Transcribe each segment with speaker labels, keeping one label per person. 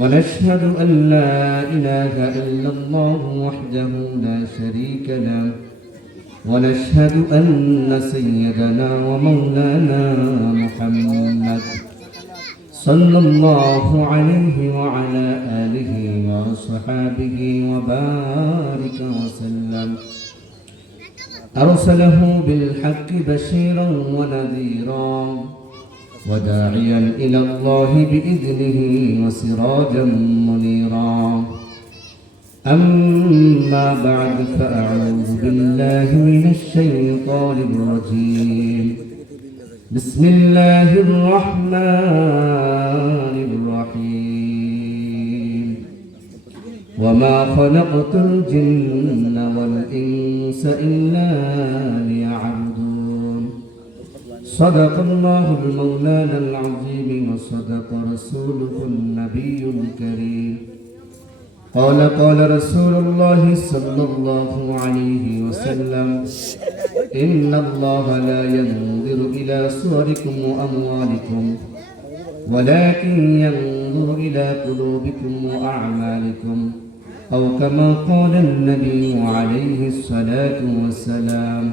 Speaker 1: ونشهد أن لا إله إلا الله وحده لا شريك له. ونشهد أن سيدنا ومولانا محمد صلى الله عليه وعلى آله وصحابه وبارك وسلم. أرسله بالحق بشيرا ونذيرا. وداعيا إلى الله بإذنه وسراجا منيرا. أما بعد فأعوذ بالله من الشيطان الرجيم. بسم الله الرحمن الرحيم. وما خلقت الجن والإنس إلا ليعبدون صدق الله المولانا العظيم وصدق رسوله النبي الكريم. قال قال رسول الله صلى الله عليه وسلم إن الله لا ينظر إلى صوركم وأموالكم ولكن ينظر إلى قلوبكم وأعمالكم أو كما قال النبي عليه الصلاة والسلام.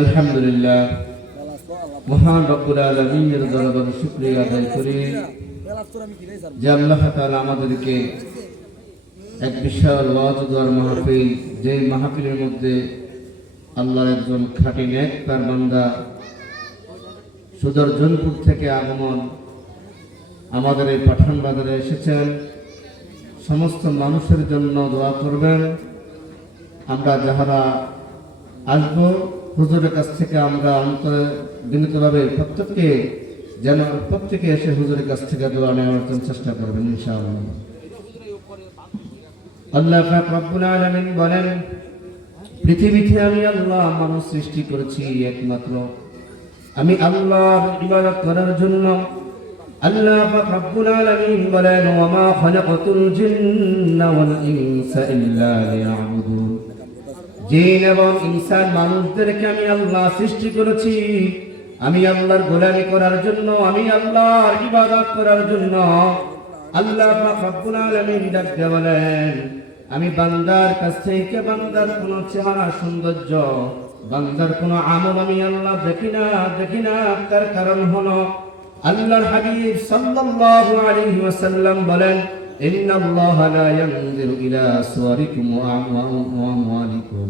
Speaker 1: আলহামদুলিল্লাহ। মহান রব্বুল আলমিনের জনগণ শুক্রিয়া আদায় করি যে আল্লাহ তালা আমাদেরকে এক বিশাল ওয়াজদার মাহফিল, যে মাহফিলের মধ্যে আল্লাহর একজন খাটি নেক তার বান্দা সুদর্জনপুর থেকে আগমন আমাদের এই পাঠান বাজারে এসেছেন। সমস্ত মানুষের জন্য দোয়া করবেন। আমরা যাহারা আসব হুজুরের কাছ থেকে আমরা অন্তর বিনীতভাবে প্রত্যেককে যেন প্রত্যেকে এসে হুজুরের কাছ থেকে দোয়া নেওয়ার জন্য চেষ্টা করবেন, ইনশাআল্লাহ। আল্লাহ পাক রব্বুল আলামিন বলেন, পৃথিবীতে আমি আল্লাহ মানুষ সৃষ্টি করেছি একমাত্র। আমি আল্লাহর ইবাদত করার জন্য আল্লাহ পাক রব্বুল আলামিন বলেন ওয়ামা খালাকাতুল জিন্না ওয়াল ইনসা ইল্লা লিয়াবুদুন। জিন এবং ইনসান মানুষদেরকে আমি আল্লাহ সৃষ্টি করেছি। আমি আল্লাহর গোলামি করার জন্য, আমি আল্লাহর ইবাদত করার জন্য আল্লাহ রব্বুল আলামিন ডাক দিয়ে বলেন, আমি বান্দার কাছ থেকে বান্দার কোন চেহারা সৌন্দর্য, বান্দার কোন আমল আমি আল্লাহ দেখি না দেখি না। তার কারণ হলো আল্লাহর হাবিব সাল্লাল্লাহু আলাইহি ওয়াসাল্লাম বলেন إن الله لا ينظر إلى صوركم وأموالكم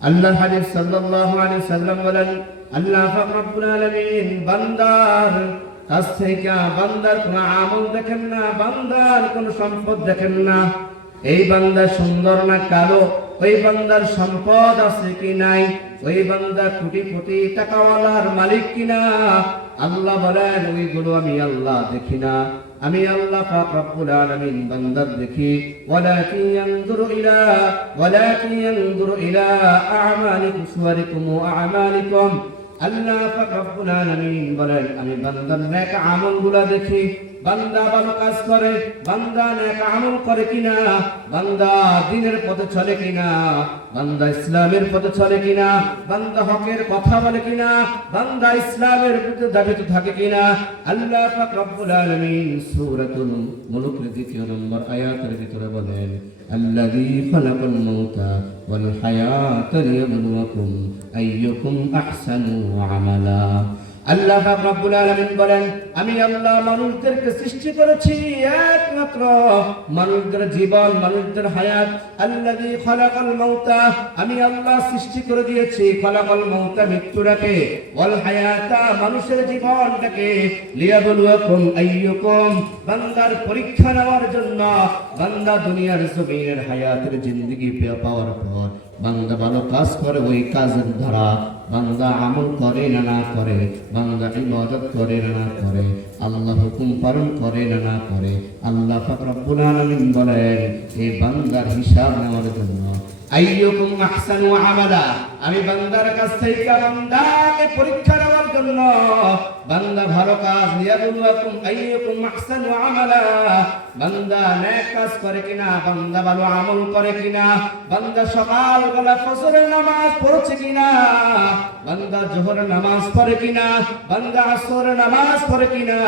Speaker 1: আল্লাহ হাবিব সাল্লাল্লাহু আলাইহি সাল্লাম বলেন আল্লাহ পাক রব্বুল আলামিন বান্দার কাছ থেকে বান্দার কোন আমল দেখেন না বান্দার কোন সম্পদ দেখেন না এই বান্দা সুন্দর না কালো ওই বান্দার সম্পদ আছে কি নাই ওই বান্দা কোটি কোটি টাকাওয়ালার মালিক কিনা আল্লাহ বলেন ওইগুলো আমি আল্লাহ দেখি না আমি আল্লাহ পাক রব্বুল আলামিন বান্দার দেখি, ওয়ালাকিন ইয়ানজুরু ইলা, ওয়ালাকিন ইয়ানজুরু ইলা আ'মালিকুম সুওয়ারিকুম ওয়া আ'মালিকুম। আল্লাহ পাক রব্বুল আলামিন বলেন, আমি বান্দার নেক আমলগুলো দেখি বান্দা ভালো কাজ করে বান্দা নেক আমল করে কিনা বান্দা দিনের পথে চলে কিনা বান্দা ইসলামের পথে চলে কিনা বান্দা হকের কথা বলে কিনা বান্দা ইসলামের বিরুদ্ধে দাবিত থাকে কিনা আল্লাহ পাক রব্বুল আলামিন সূরাতুল মুলুকের দ্বিতীয় নম্বর আয়াতের ভিতরে বলেন الذي خلق الموت والحياة ليبلوكم أيكم أحسن عملا আল্লাহ রব্বুল আলামিন বলেন, আমি আল্লাহ মানুষদেরকে সৃষ্টি করেছি একমাত্র মানুষদের জীবন, মানুষদের আল্লাযী খলাকাল মাউতা, আমি আল্লাহ সৃষ্টি করে দিয়েছি খলাকাল মাউতা মৃত্যুটাকে ওয়াল মানুষের জীবনটাকে লিয়াবলুয়াকুম আইয়ুকুম, বান্দার পরীক্ষা নেওয়ার জন্য বান্দা দুনিয়ার জমিনের হায়াতের জিন্দগি পাওয়ার পর বান্দা ভালো কাজ করে, ওই কাজের দ্বারা বান্দা আমল করে না না করে, বান্দা ইবাদত করে না না করে, আল্লাহ হুকুম পালন করে না না করে, আল্লাহ পাক রব্বুল আলামিন বলেন এই বান্দার হিসাব নেওয়ার জন্য, আইয়ুকুম আহসানু আমালা। আমি বান্দার কাছ থেকে বান্দাকে পরীক্ষা নেওয়ার জন্য বান্দা ভালো কাজ লিয়াবলুয়াকুম আইয়ুকুম আহসানু আমালা? বান্দা নেক কাজ করে কিনা, বান্দা ভালো আমল করে কিনা, বান্দা সকাল বেলা ফজরের নামাজ পড়ছে কিনা, বান্দা জোহরের নামাজ পড়ে কিনা, বান্দা আসরের নামাজ পড়ে কিনা।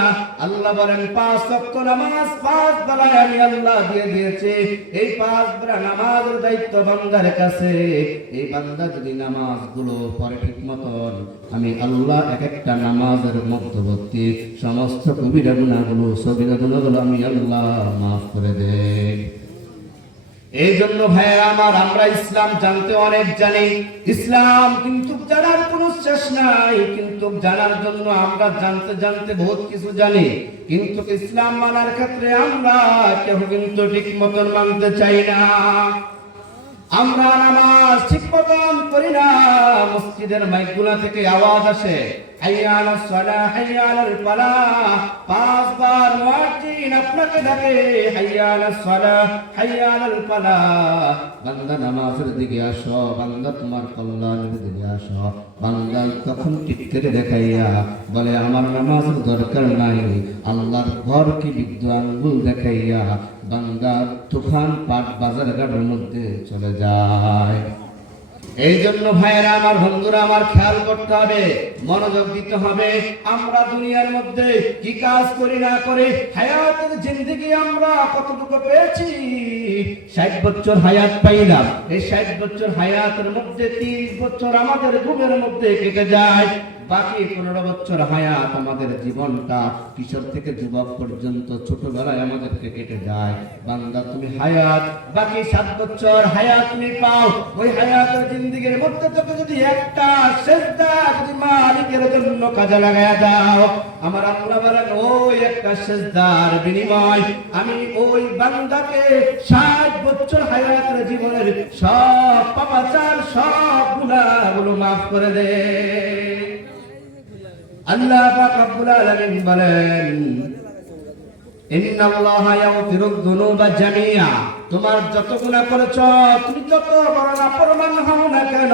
Speaker 1: আল্লাহ বলেন, পাঁচ ওয়াক্ত নামাজ পাঁচ বেলায় আমি আল্লাহ দিয়ে দিয়েছি। এই পাঁচ বেলা নামাজের দায়িত্ব বান্দার কাছে। এই বান্দা যদি নামাজ গুলো পরে ঠিক মতন। আমি আল্লাহ এক একটা নামাজের মধ্যবর্তী সমস্ত কবিরা গুণাগুলো, সবিরা গুণাগুলো আমি আল্লাহ মাফ করে দেয় এই জন্য ভাইয়েরা আমার, আমরা ইসলাম জানতে অনেক জানি। ইসলাম কিন্তু জানার কোনো শেষ নাই, কিন্তু জানার জন্য আমরা জানতে জানতে বহুত কিছু জানি। কিন্তু ইসলাম মানার ক্ষেত্রে আমরা কেউ কিন্তু ঠিক মতন মানতে চাই না। আমরা নামাজ ঠিক মতন করি না। মসজিদের মাইকগুলা থেকে আওয়াজ আসে। হাইয়া আলাস সালাহ হাইয়া আলাল ফালাহ পাঁচবার মুয়াজ্জিন আপনাকে ডাকে হাইয়া আলাস সালাহ হাইয়া আলাল বান্দা নামাজের দিকে আসো, বান্দা তোমার কল্যাণের দিকে আসো। বান্দা তখন টিটকারি দেখাইয়া বলে, আমার নামাজের দরকার নাই। আল্লাহর ঘর কি বিদ্য দেখাইয়া বান্দা তুফান পাট বাজার ঘাটের মধ্যে চলে যায়। এই জন্য ভাইয়েরা, আমার বন্ধুরা, আমার খেয়াল করতে হবে, মনোযোগ দিতে হবে। আমরা দুনিয়ার মধ্যে কি কাজ করি না করে, হায়াতের জিন্দগি আমরা কতটুকু পেয়েছি? ষাট বছর হায়াত পাইলাম। এই ষাট বছর হায়াতের মধ্যে তিরিশ বছর আমাদের ঘুমের মধ্যে কেটে যায়। বাকি পনেরো বছর হায়াত আমাদের জীবনটা কিশোর থেকে যুবক পর্যন্ত ছোটবেলায় আমাদেরকে কেটে যায়। বান্দা, তুমি হায়াত, বাকি সাত বছর হায়াত তুমি পাও। ওই হায়াতের জিন্দিগির মধ্যে তোকে যদি একটা সেজদা যদি মালিকের জন্য কাজে লাগায়া দাও, আমার আল্লাহ বলেন, ওই একটা সেজদার বিনিময় আমি ওই বান্দাকে ষাট বছর হায়াতের জীবনের সব পাপাচার, সব গুণাগুলো মাফ করে দে। আল্লাহ পাক রব্বুল আলামিন বলেন, ইন্নাল্লাহ ইয়াগফিরুয যুনুবা জামিআ। তোমার যত গুনাহ করেছ, তুমি যত বড় নাফরমান হও না কেন?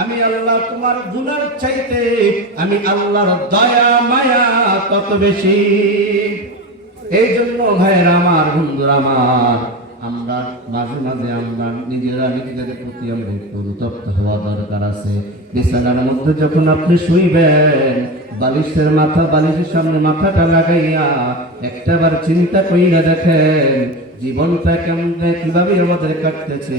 Speaker 1: আমি আল্লাহ তোমার গুনার চাইতে, আমি আল্লাহর দয়া, মায়া তত বেশি। এই জন্য ভাইয়ের, আমার বন্ধুরা, আমার আমরা মাঝে মাঝে আমরা নিজেরা নিজেদের প্রতি আমরা একটু অনুতপ্ত হওয়া দরকার আছে। বিছানার মধ্যে যখন আপনি শুইবেন, বালিশের মাথা বালিশের সামনে মাথাটা লাগাইয়া একটাবার চিন্তা করিয়া দেখেন জীবনটা কেমন, কীভাবে আমাদের কাটতেছে?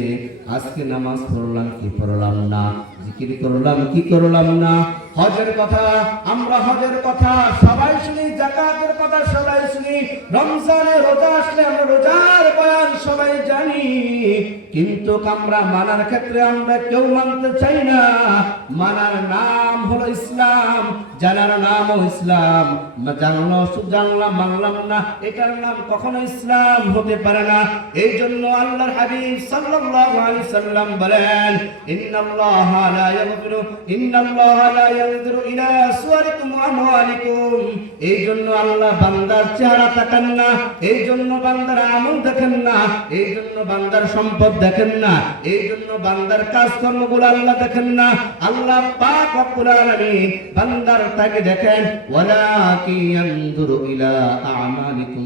Speaker 1: আজকে নামাজ পড়লাম, কি পড়লাম না? জিকির করলাম, কি করলাম না? হজের কথা, আমরা হজের কথা, সবাই শুনি, জাকাতের কথা সবাই শুনি, রমজানে রোজা আসলে আমরা রোজার বয়ান সবাই জানি। কিন্তু আমরা মানার ক্ষেত্রে আমরা কেউ মানতে চাই না। মানার নাম হলো ইসলাম। জানার নামও ইসলাম। না জানলো জানলাম মানলাম না, এটার নাম কখনো ইসলাম হতে পারে না। এই জন্য আল্লাহর হাবিব সাল্লাল্লাহু আলাইহি সাল্লাম বলেন, ইন্নাল্লাহ লা ইয়াগফিরু, ইন্নাল্লাহ লা ইয়ানজুরু ইলা সুওয়ারিকুম ওয়া আমওয়ালিকুম। এই জন্য আল্লাহ বান্দার চেহারা তাকান না, এই জন্য বান্দার আমল দেখেন না, এই জন্য বান্দার সম্পদ দেখেন না, এই জন্য বান্দার কাজকর্মগুলো আল্লাহ দেখেন না। আল্লাহ পাক রব্বুল আলামিন বান্দার তাকে দেখেন ওয়ালাকি ইয়ানজুরু ইলা আমালিকুম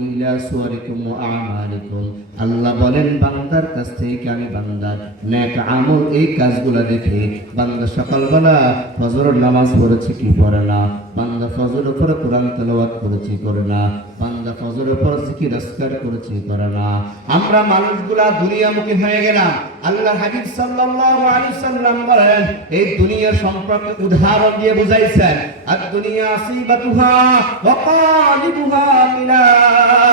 Speaker 1: আল্লাহ বলেন, বান্দার কাছ থেকে আমি বান্দার নেক আমল এই কাজগুলো দেখে বান্দা সকালবেলা ফজরের নামাজ পড়েছে কি পড়ে না? বান্দা ফজরের পরে কোরআন তেলাওয়াত করেছে করে না? বান্দা ফজরের পর জিকির আসকার করেছে করে না? আমরা মানুষগুলা দুনিয়ামুখী হয়ে গেলাম। আল্লাহ হাবিব সাল্লাল্লাহু আলাইহি সাল্লাম বলেন, এই দুনিয়ার সম্পর্কে উদাহরণ দিয়ে বুঝাইছেন। আর দুনিয়া আসিবাতুহা ওয়া কালিবুহা মিলাব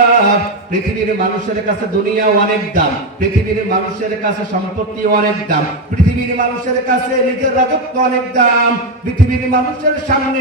Speaker 1: পৃথিবীর মানুষের কাছে দুনিয়া অনেক দাম, পৃথিবীর মানুষের কাছে সম্পত্তি অনেক দাম, পৃথিবীর মানুষের কাছে নিজের রাজত্ব অনেক দাম, পৃথিবীর মানুষের সামনে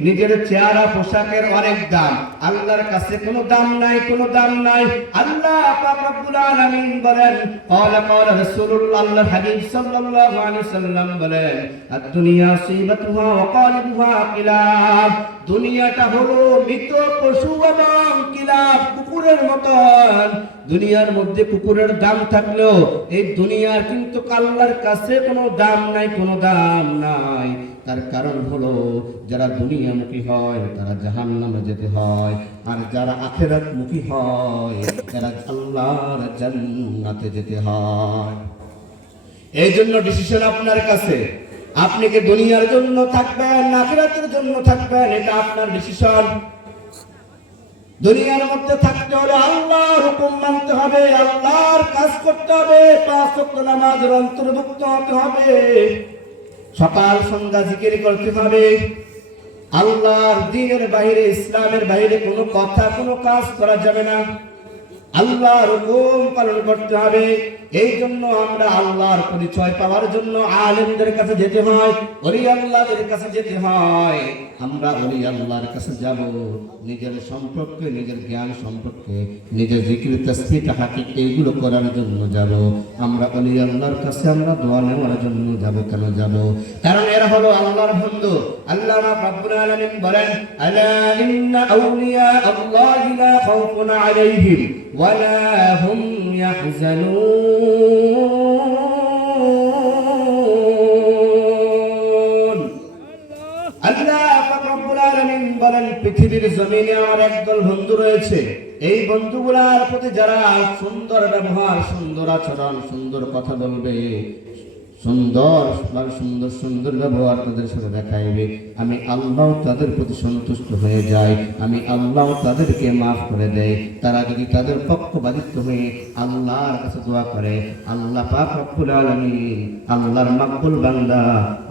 Speaker 1: নিজের চেহারা, পোশাকের অনেক দাম। আল্লাহর কাছে কোনো দাম নাই, কোনো দাম নাই। আল্লাহ পাক রব্বুল আলামিন বলেন, ক্বালা ক্বালা রাসূলুল্লাহ আল্লাহর হাবিব সাল্লাল্লাহু আলাইহি ওয়াসাল্লাম বলেন, আদ-দুনিয়া সিবাতুহা ওয়া ক্বালিবুহা কিলাব। দুনিয়াটা হলো মৃত পশু এবং কিলাব, কুকুরের মতো মতন দুনিয়ার মধ্যে কুকুরের দাম থাকলেও এই দুনিয়ার কিন্তু আল্লাহর কাছে কোনো দাম নাই, কোনো দাম নাই। তার কারণ হলো যারা দুনিয়ামুখী হয়, তারা জাহান্নামে যেতে হয়। আর যারা আখেরাত মুখী হয়, তারা আল্লাহর জান্নাতে যেতে হয়। এই জন্য ডিসিশন আপনার কাছে। আপনি কি দুনিয়ার জন্য থাকবেন, আখিরাতের জন্য থাকবেন, এটা আপনার ডিসিশন দুনিয়ার মধ্যে থাকতে হলে আল্লাহর হুকুম মানতে হবে, আল্লাহর কাজ করতে হবে, পাঁচ ওয়াক্ত নামাজের অন্তর্ভুক্ত হতে হবে। সকাল সন্ধ্যা জিকির করতে হবে। আল্লাহর দিনের বাইরে ইসলামের বাইরে কোনো কথা, কোনো কাজ করা যাবে না। আল্লাহর হুকুম পালন করতে হবে। এই জন্য আমরা আল্লাহর পরিচয় পাওয়ার জন্য আলেমদের কাছে যেতে হয় অলি আল্লাহদের কাছে যেতে হয়। আমরা অলি আল্লাহর কাছে যাব, নিজের সম্পর্কে, নিজের জ্ঞান সম্পর্কে, নিজের জিকির তসবি তাহাকিক এইগুলো করার জন্য যাব। আমরা অলি আল্লাহর কাছে আমরা দোয়া নেওয়ার জন্য যাব, কেন যাব? কারণ এরা হলো আল্লাহর বন্ধু। আল্লাহ রাব্বুল আলামিন বলেন, আলা ইন্না আউলিয়া আল্লাহি লা খাউফুন আলাইহিম, ওয়ালা হুম ইয়াহজানুন। বলেন, পৃথিবীর জমিনে আমার একদল বন্ধু রয়েছে। এই বন্ধুগুলার প্রতি যারা সুন্দর ব্যবহার, সুন্দর আচরণ, সুন্দর কথা বলবে সুন্দর মানে সুন্দর সুন্দর ব্যবহার তাদের সাথে দেখাইবে আমি আল্লাহ তাদের প্রতি সন্তুষ্ট হয়ে যাই। আমি আল্লাহ তাদেরকে মাফ করে দেয় তারা যদি তাদের পক্ষপাতিত্ব হয়ে আল্লাহর কাছে দোয়া করে, আল্লাহ পাক রব্বুল আলামিন আল্লাহর মাকবুল বান্দা,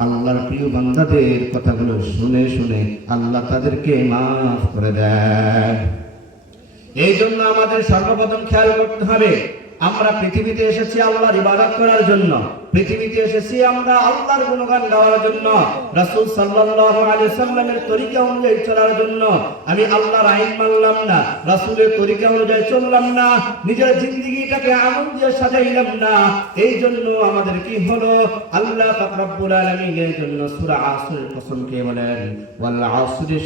Speaker 1: আল্লাহর প্রিয় বান্দাদের কথাগুলো শুনে শুনে আল্লাহ তাদেরকে মাফ করে দেয়। এই জন্য আমাদের সর্বপ্রথম খেয়াল করতে হবে আমরা পৃথিবীতে এসেছি আল্লাহর ইবাদত করার জন্য। পৃথিবীতে এসেছি আমরা আল্লাহর গুণগান গাওয়ার জন্য। রাসূল সাল্লাল্লাহু আলাইহি সাল্লামের তরিকা অনুযায়ী চলার জন্য। আমি আল্লাহর আইন মানলাম না, রাসূলের তরিকা অনুযায়ী চললাম না, নিজের জিন্দগিটাকে আমল দিয়ে সাজাইলাম না। এই জন্য আমাদের কি হলো? আল্লাহ পাক রব্বুল আলামিন এর জন্য সূরা আসরের কসম খেয়ে বলেন, ওয়াল আসরি